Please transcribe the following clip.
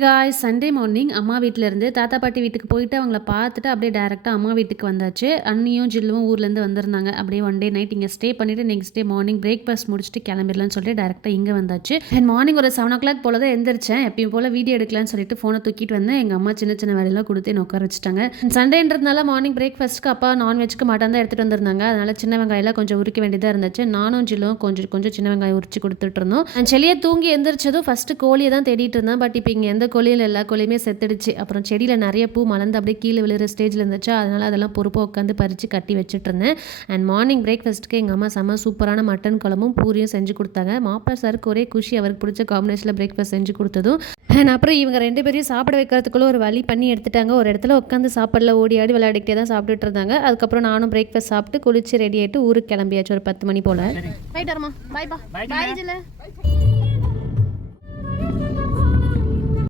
Guys Sunday morning அம்மா வீட்டிலேருந்து தாத்தா பாட்டி வீட்டுக்கு போயிட்டு அவங்கள பார்த்துட்டு அப்படியே டேரெக்டாக அம்மா வீட்டுக்கு வந்தாச்சு. அண்ணியும் ஜில்லுவும் ஊர்லேருந்து வந்திருந்தாங்க. அப்படியே ஒன் டே நைட் இங்கே ஸ்டே பண்ணிவிட்டு நெக்ஸ்ட் டே மார்னிங் பிரேக்ஃபாஸ்ட் முடிச்சுட்டு கிளம்பிடலான்னு சொல்லிட்டு டேரெக்டாக இங்கே வந்தாச்சு. அண்ட் மார்னிங் ஒரு 7 o'clock போல தான் எந்திரிச்சேன். எப்பயும் போல் வீடியோ எடுக்கலான்னு சொல்லிட்டு ஃபோனை தூக்கிட்டு வந்தேன். எங்கள் அம்மா சின்ன சின்ன வேலையெல்லாம் கொடுத்து என்ன உட்கார வச்சுட்டாங்க. சண்டேன்றதுனால மார்னிங் பிரேக்ஃபாஸ்ட்டுக்கு அப்பா நான்வெஜ்க்கு மட்டன் தான் எடுத்துகிட்டு வந்திருந்தாங்க. அதனால் சின்ன வெங்காயம்லாம் கொஞ்சம் உரிக்க வேண்டியதாக இருந்துச்சு. நானும் ஜில்லும் கொஞ்சம் சின்ன வெங்காயம் உரிச்சு கொடுத்துட்டு இருந்தோம். செடியை தூங்கி எந்திரிச்சதும் ஃபஸ்ட்டு கோழியை தான் தேடிட்டு இருந்தேன். பட் இப்போ இங்கே எந்த கோழியில் எல்லா கோழியுமே செத்துடுச்சு. அப்புறம் செடியில் நிறைய பூ மலர்ந்து அப்படியே கீழே விழுற ஸ்டேஜில் இருந்துச்சா, அதனால் அதெல்லாம் பொறுப்பாக உட்காந்து பறித்து கட்டி வச்சுட்டு இருந்தேன். அண்ட் மார்னிங் பிரேக்ஃபாஸ்ட்டுக்கு எங்கள் அம்மா செம்ம சூப்பரான மட்டன் குழம்பும் பூரியும் செஞ்சு கொடுத்தாங்க. மாப்பிள்ளை சாருக்கு ஒரே குஷி, அவருக்கு பிடிச்ச காம்பினேஷனில் பிரேக்ஃபாஸ்ட் செஞ்சு கொடுத்ததும். அண்ட் அப்புறம் இவங்க 2 பேரையும் சாப்பிட வைக்கிறதுக்குள்ளே ஒரு வழி பண்ணி எடுத்துட்டாங்க. ஒரு இடத்துல உட்காந்து சாப்பாடில் ஓடி ஆடி விளையாடிக்கிட்டே தான் சாப்பிட்டுட்டு இருந்தாங்க. அதுக்கப்புறம் நானும் பிரேக்ஃபாஸ்ட் சாப்பிட்டு குளிச்சு ரெடி ஆகிட்டு ஊருக்கு கிளம்பியாச்சு ஒரு 10 மணி போல். ரைட் வரமா, பாய் பா, பாய் ஜில்ல.